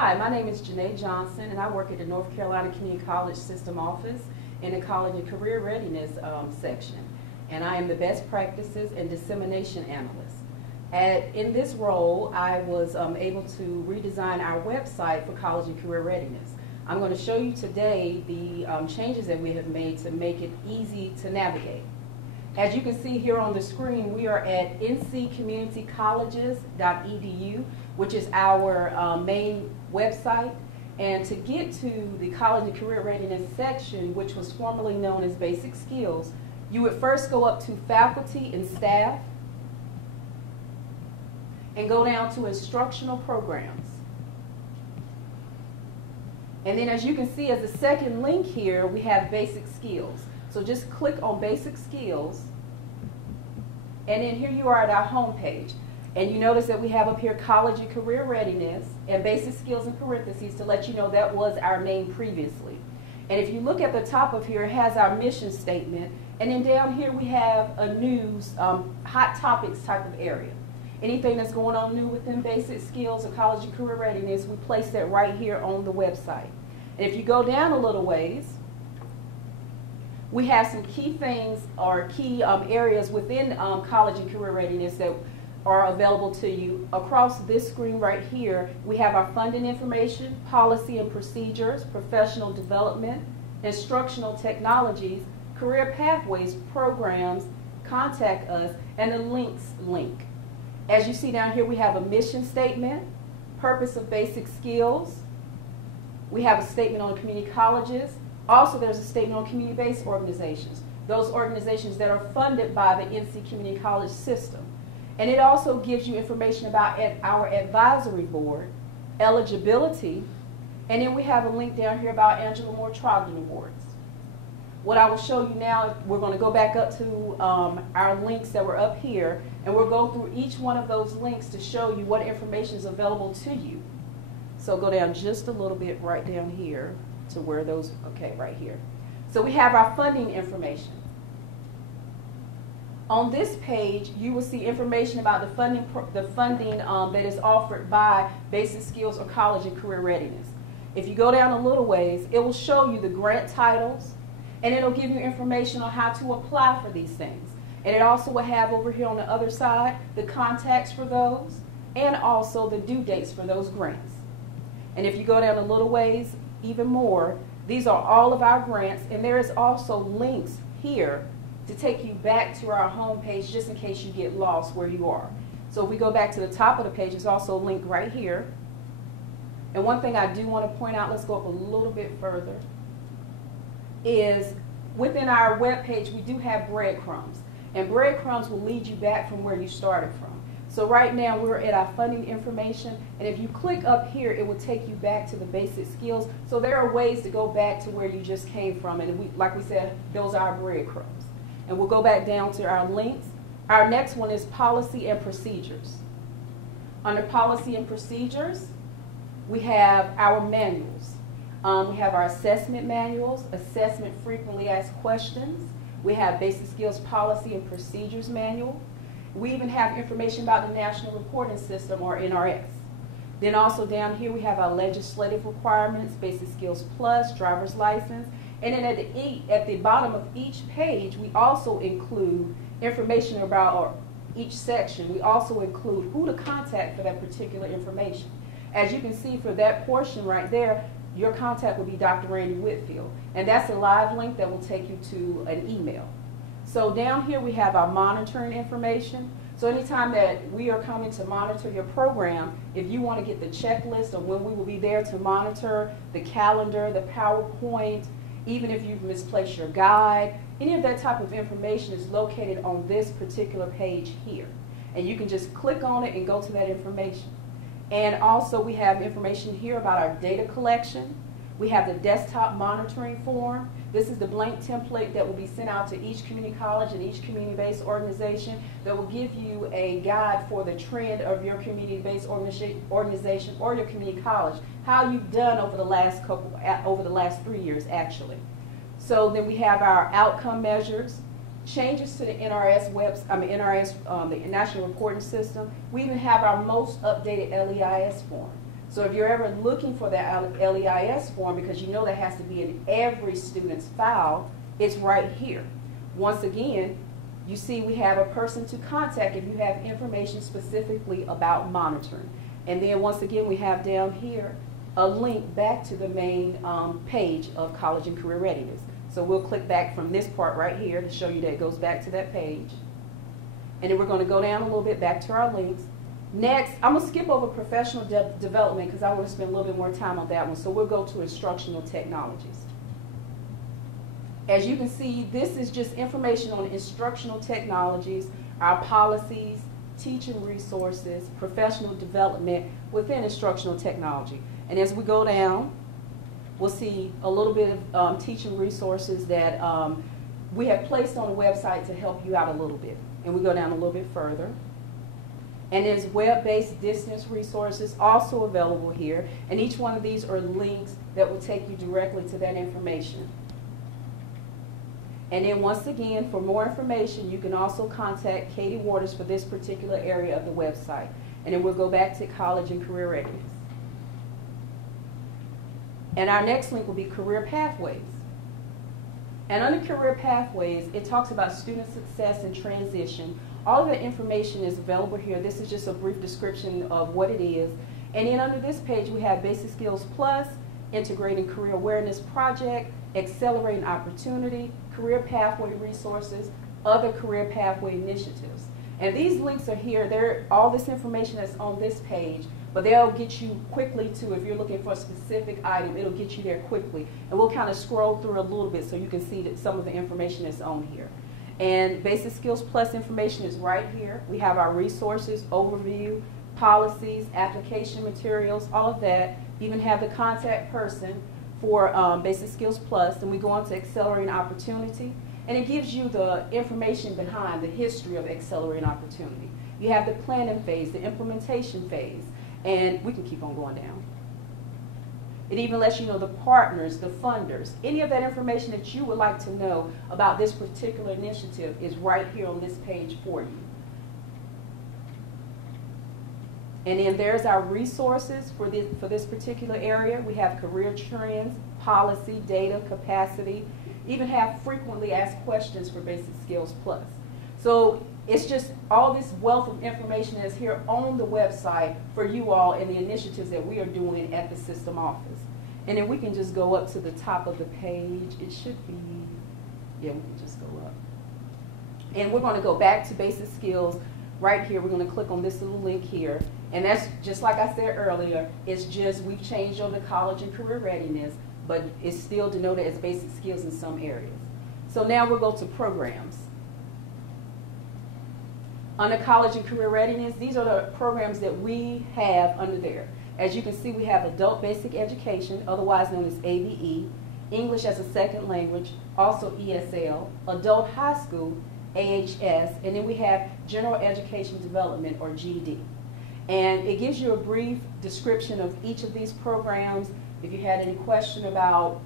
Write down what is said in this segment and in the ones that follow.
Hi, my name is Janae Johnson, and I work at the North Carolina Community College System Office in the College and Career Readiness section. And I am the Best Practices and Dissemination Analyst. In this role, I was able to redesign our website for College and Career Readiness. I'm going to show you today the changes that we have made to make it easy to navigate. As you can see here on the screen, we are at ncommunitycolleges.edu, which is our main website. And to get to the College and Career Readiness section, which was formerly known as Basic Skills, you would first go up to Faculty and Staff and go down to Instructional Programs. And then as you can see, as the second link here, we have Basic Skills. So just click on Basic Skills, and then here you are at our home page. And you notice that we have up here College and Career Readiness and Basic Skills in parentheses to let you know that was our name previously. And if you look at the top of here, it has our mission statement. And then down here we have a news, hot topics type of area. Anything that's going on new within Basic Skills or College and Career Readiness, we place that right here on the website. And if you go down a little ways, we have some key things or key areas within College and Career Readiness that are available to you. Across this screen right here, we have our funding information, policy and procedures, professional development, instructional technologies, career pathways, programs, contact us, and the links link. As you see down here, we have a mission statement, purpose of Basic Skills. We have a statement on community colleges. Also, there's a statement on community-based organizations, those organizations that are funded by the NC Community College system. And it also gives you information about our advisory board, eligibility, and then we have a link down here about Angela Moore Trogdon Awards. What I will show you now, we're going to go back up to our links that were up here, and we'll go through each one of those links to show you what information is available to you. So go down just a little bit right down here to where those, okay, right here. So we have our funding information. On this page, you will see information about the funding that is offered by Basic Skills or College and Career Readiness. If you go down a little ways, it will show you the grant titles, and it'll give you information on how to apply for these things. And it also will have over here on the other side the contacts for those and also the due dates for those grants. And if you go down a little ways, even more, these are all of our grants, and there is also links here to take you back to our home page just in case you get lost where you are. So if we go back to the top of the page, there's also a link right here. And one thing I do want to point out, let's go up a little bit further, is within our web page we do have breadcrumbs. And breadcrumbs will lead you back from where you started from. So right now we're at our funding information, and if you click up here, it will take you back to the Basic Skills. So there are ways to go back to where you just came from, and like we said, those are our breadcrumbs. And we'll go back down to our links. Our next one is Policy and Procedures. Under Policy and Procedures, we have our manuals. We have our assessment manuals, assessment frequently asked questions. We have Basic Skills Policy and Procedures Manual. We even have information about the National Reporting System, or NRS. Then also down here we have our legislative requirements, Basic Skills Plus, driver's license. And then at the bottom of each page, we also include information about each section. We also include who to contact for that particular information. As you can see for that portion right there, your contact will be Dr. Randy Whitfield. And that's a live link that will take you to an email. So down here we have our monitoring information. So anytime that we are coming to monitor your program, if you want to get the checklist of when we will be there to monitor, the calendar, the PowerPoint, even if you've misplaced your guide, any of that type of information is located on this particular page here. And you can just click on it and go to that information. And also we have information here about our data collection. We have the desktop monitoring form. This is the blank template that will be sent out to each community college and each community-based organization that will give you a guide for the trend of your community-based organization or your community college, how you've done over the last 3 years actually. So then we have our outcome measures, changes to the NRS the National Reporting System. We even have our most updated LEIS form. So if you're ever looking for that LEIS form, because you know that has to be in every student's file, it's right here. Once again, you see we have a person to contact if you have information specifically about monitoring. And then once again, we have down here a link back to the main page of College and Career Readiness. So we'll click back from this part right here to show you that it goes back to that page. And then we're going to go down a little bit back to our links. Next, I'm going to skip over professional development because I want to spend a little bit more time on that one. So we'll go to instructional technologies. As you can see, this is just information on instructional technologies, our policies, teaching resources, professional development within instructional technology. And as we go down, we'll see a little bit of teaching resources that we have placed on the website to help you out a little bit. And we go down a little bit further. And there's web-based distance resources also available here. And each one of these are links that will take you directly to that information. And then once again, for more information, you can also contact Katie Waters for this particular area of the website. And then we'll go back to College and Career Readiness. And our next link will be Career Pathways. And under Career Pathways, it talks about student success and transition. All of the information is available here. This is just a brief description of what it is. And then under this page, we have Basic Skills Plus, Integrating Career Awareness Project, Accelerating Opportunity, Career Pathway Resources, other career pathway initiatives. And these links are here. All this information that's on this page, but they'll get you quickly to, if you're looking for a specific item, it'll get you there quickly. And we'll kind of scroll through a little bit so you can see that some of the information that's on here. And Basic Skills Plus information is right here. We have our resources, overview, policies, application materials, all of that. Even have the contact person for Basic Skills Plus. And we go on to Accelerating Opportunity. And it gives you the information behind the history of Accelerating Opportunity. You have the planning phase, the implementation phase, and we can keep on going down. It even lets you know the partners, the funders. Any of that information that you would like to know about this particular initiative is right here on this page for you. And then there's our resources for this particular area. We have career trends, policy, data, capacity, even have frequently asked questions for Basic Skills Plus. So it's just all this wealth of information that's here on the website for you all and the initiatives that we are doing at the system office. And then we can just go up to the top of the page. It should be, yeah, we can just go up. And we're going to go back to Basic Skills right here. We're going to click on this little link here. And that's just like I said earlier, it's just we've changed over to College and Career Readiness, but it's still denoted as Basic Skills in some areas. So now we'll go to programs. Under College and Career Readiness, these are the programs that we have under there. As you can see, we have Adult Basic Education, otherwise known as ABE, English as a Second Language, also ESL, Adult High School, AHS, and then we have General Education Development, or GED. And it gives you a brief description of each of these programs. If you had any question about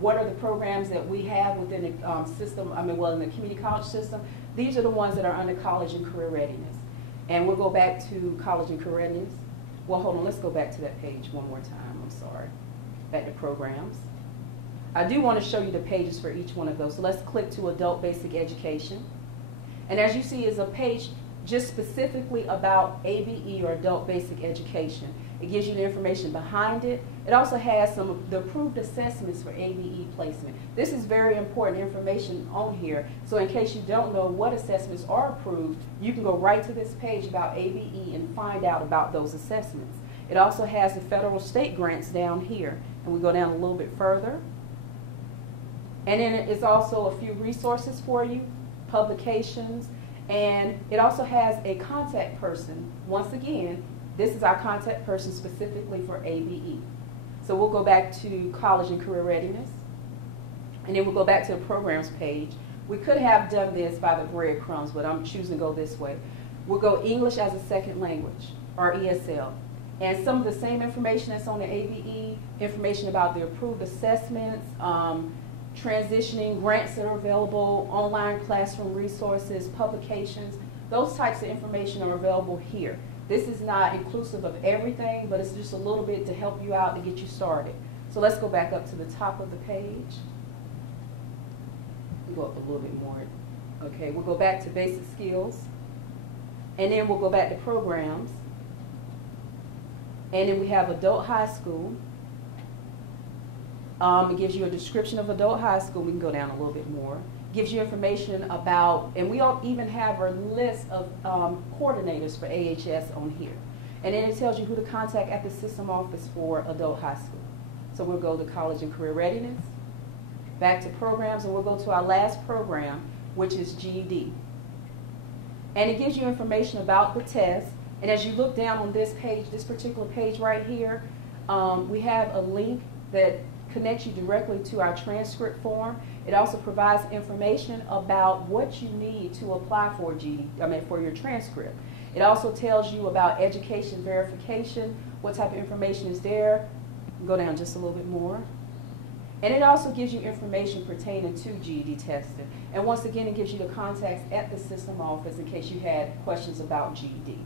what are the programs that we have within the system, in the community college system, these are the ones that are under College and Career Readiness. And we'll go back to College and Career Readiness. Well, hold on, let's go back to that page one more time. I'm sorry. Back to programs. I do want to show you the pages for each one of those. So let's click to Adult Basic Education. And as you see, is a page just specifically about ABE, or Adult Basic Education. It gives you the information behind it. It also has some of the approved assessments for ABE placement. This is very important information on here. So in case you don't know what assessments are approved, you can go right to this page about ABE and find out about those assessments. It also has the federal state grants down here. And we go down a little bit further. And then it's also a few resources for you, publications, and it also has a contact person. Once again, this is our contact person specifically for ABE. So we'll go back to College and Career Readiness, and then we'll go back to the programs page. We could have done this by the breadcrumbs, but I'm choosing to go this way. We'll go English as a Second Language, or ESL. And some of the same information that's on the ABE, information about the approved assessments, transitioning, grants that are available, online classroom resources, publications, those types of information are available here. This is not inclusive of everything, but it's just a little bit to help you out to get you started. So let's go back up to the top of the page. Go up a little bit more. Okay, we'll go back to basic skills. And then we'll go back to programs. And then we have adult high school. It gives you a description of adult high school. We can go down a little bit more. Gives you information about, and we all even have a list of coordinators for AHS on here. And then it tells you who to contact at the system office for adult high school. So we'll go to college and career readiness, back to programs, and we'll go to our last program, which is GED. And it gives you information about the test. And as you look down on this page, this particular page right here, we have a link that connects you directly to our transcript form. It also provides information about what you need to apply for for your transcript. It also tells you about education verification, what type of information is there. Go down just a little bit more. And it also gives you information pertaining to GED testing. And once again, it gives you the contacts at the system office in case you had questions about GED.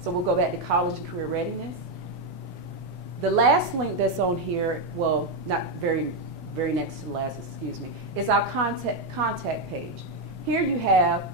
So we'll go back to college and career readiness. The last link that's on here, well, not very next to the last, excuse me, is our contact page. Here you have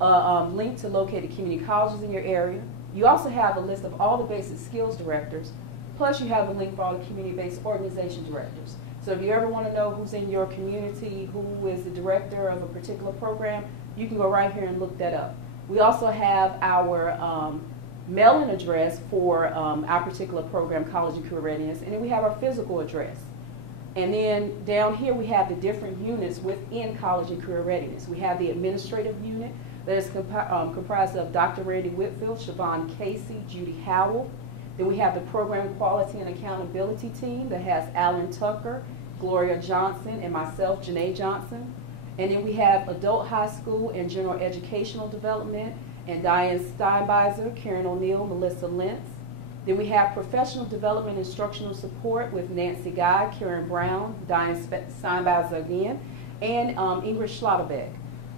a link to locate the community colleges in your area. You also have a list of all the basic skills directors, plus you have a link for all the community-based organization directors. So if you ever want to know who's in your community, who is the director of a particular program, you can go right here and look that up. We also have our mailing address for our particular program, College and Career Readiness, and then we have our physical address. And then down here we have the different units within College and Career Readiness. We have the administrative unit that is comprised of Dr. Randy Whitfield, Siobhan Casey, Judy Howell. Then we have the Program Quality and Accountability team that has Alan Tucker, Gloria Johnson, and myself, Janae Johnson. And then we have Adult High School and General Educational Development, and Diane Steinbeiser, Karen O'Neill, Melissa Lentz. Then we have Professional Development Instructional Support with Nancy Guy, Karen Brown, Diane Steinbeiser again, and Ingrid Schlotterbeck.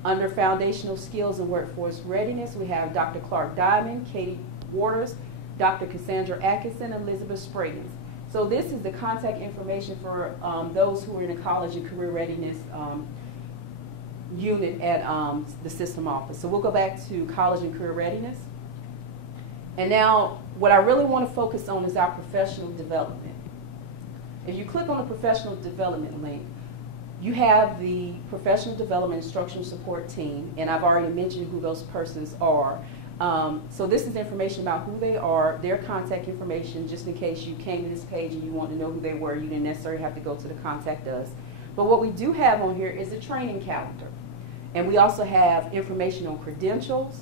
Under Foundational Skills and Workforce Readiness, we have Dr. Clark Diamond, Katie Waters, Dr. Cassandra Atkinson, and Elizabeth Spraggins. So this is the contact information for those who are in the College and Career Readiness unit at the system office. So we'll go back to College and Career Readiness. And now what I really want to focus on is our professional development. If you click on the professional development link, you have the professional development instructional support team, and I've already mentioned who those persons are. So this is information about who they are, their contact information, just in case you came to this page and you want to know who they were. You didn't necessarily have to go to the Contact Us. But what we do have on here is a training calendar. And we also have information on credentials.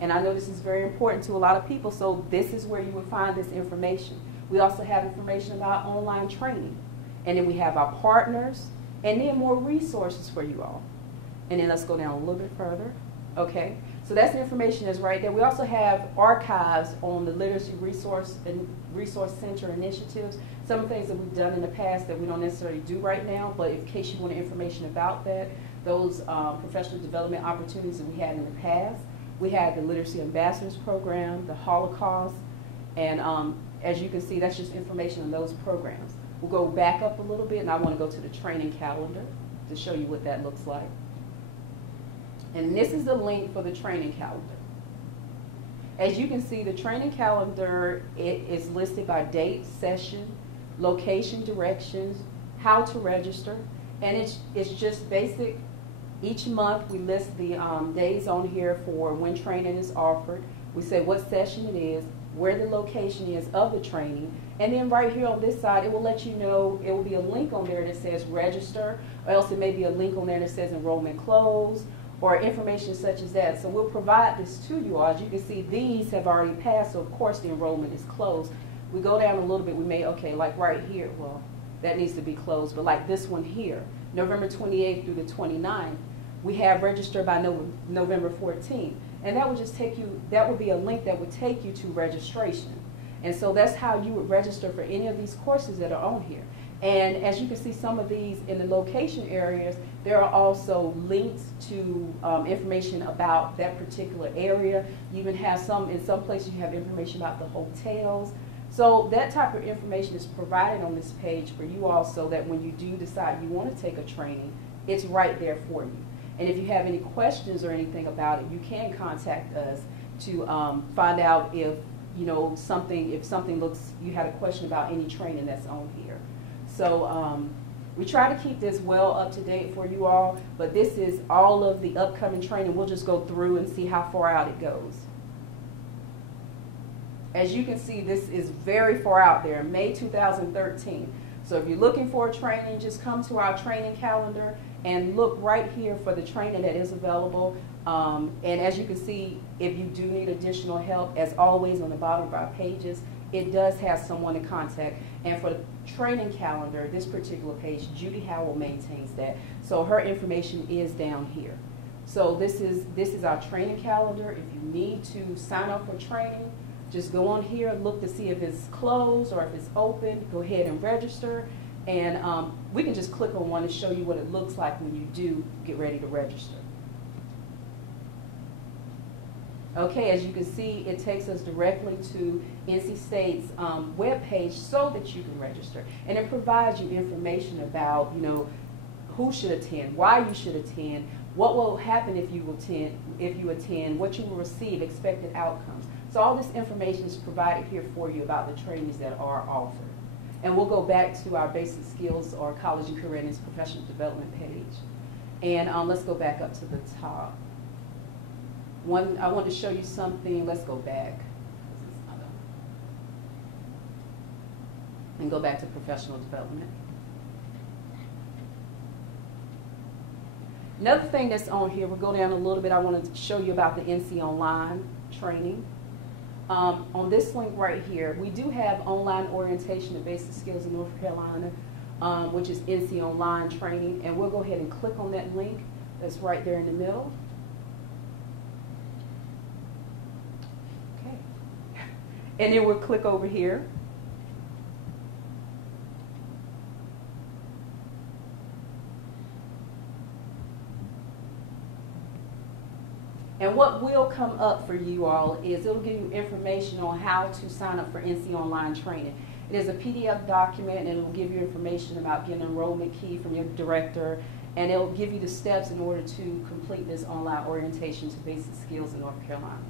And I know this is very important to a lot of people, so this is where you will find this information. We also have information about online training. And then we have our partners, and then more resources for you all. And then let's go down a little bit further. Okay, so that's the information that's right there. We also have archives on the Literacy Resource and Resource Center initiatives. Some of the things that we've done in the past that we don't necessarily do right now, but in case you want information about that, those professional development opportunities that we had in the past. We had the Literacy Ambassadors Program, the Holocaust, and as you can see, that's just information on those programs. We'll go back up a little bit, and I want to go to the training calendar to show you what that looks like. And this is the link for the training calendar. As you can see, the training calendar, it is listed by date, session, location, directions, how to register, and it's just basic. Each month we list the days on here for when training is offered. We say what session it is, where the location is of the training, and then right here on this side it will let you know, it will be a link on there that says register, or else it may be a link on there that says enrollment closed, or information such as that. So we'll provide this to you all. As you can see, these have already passed, so of course the enrollment is closed. We go down a little bit, we may, okay, like right here, well, that needs to be closed, but like this one here, November 28th through the 29th, we have registered by November 14th. And that would just take you, that would be a link that would take you to registration. And so that's how you would register for any of these courses that are on here. And as you can see, some of these in the location areas, there are also links to information about that particular area. You even have some, in some places you have information about the hotels. So that type of information is provided on this page for you all, so that when you do decide you want to take a training, it's right there for you. And if you have any questions or anything about it, you can contact us to find out if, you know, if something looks, you had a question about any training that's on here. So we try to keep this well up to date for you all, but this is all of the upcoming training. We'll just go through and see how far out it goes. As you can see, this is very far out there, May 2013. So if you're looking for a training, just come to our training calendar and look right here for the training that is available. And as you can see, if you do need additional help, as always on the bottom of our pages, it does have someone to contact. And for the training calendar, this particular page, Judy Howell maintains that. So her information is down here. So this is our training calendar. If you need to sign up for training, just go on here, look to see if it's closed or if it's open. Go ahead and register. And we can just click on one to show you what it looks like when you do get ready to register. Okay, as you can see, it takes us directly to NC State's webpage so that you can register. And it provides you information about, you know, who should attend, why you should attend, what will happen if you attend, what you will receive, expected outcomes. So all this information is provided here for you about the trainings that are offered. And we'll go back to our basic skills or college and career readiness professional development page. And let's go back up to the top. I want to show you something. Let's go back. And go back to professional development. Another thing that's on here, we'll go down a little bit. I want to show you about the NC Online training. On this link right here, we do have online orientation of basic skills in North Carolina, which is NC Online training. And we'll go ahead and click on that link that's right there in the middle. And then we'll click over here. And what will come up for you all is it'll give you information on how to sign up for NC Online training. It is a PDF document, and it will give you information about getting an enrollment key from your director, and it will give you the steps in order to complete this online orientation to basic skills in North Carolina.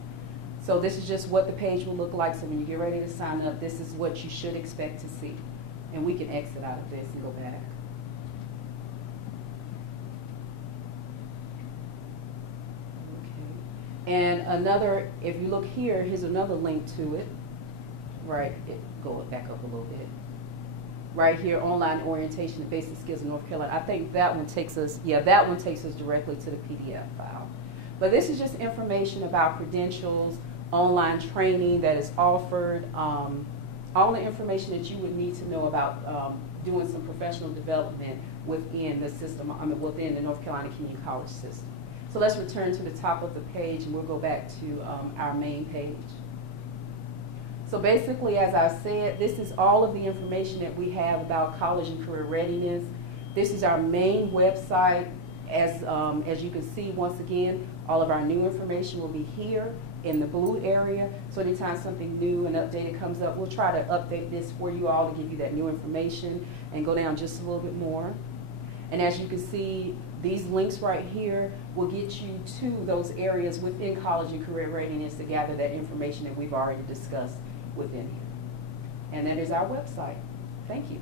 So this is just what the page will look like. So when you get ready to sign up, this is what you should expect to see. And we can exit out of this and go back. Okay. And another, if you look here, here's another link to it. Right, go back up a little bit. Right here, online orientation of basic skills in North Carolina. I think that one takes us, yeah, that one takes us directly to the PDF file. But this is just information about credentials, online training that is offered, all the information that you would need to know about doing some professional development within the system, within the North Carolina Community College system. So let's return to the top of the page, and we'll go back to our main page. So basically, as I said, this is all of the information that we have about college and career readiness. This is our main website. As you can see, once again, all of our new information will be here in the blue area. So anytime something new and updated comes up, we'll try to update this for you all to give you that new information and go down just a little bit more. And as you can see, these links right here will get you to those areas within college and career readiness to gather that information that we've already discussed within here. And that is our website. Thank you.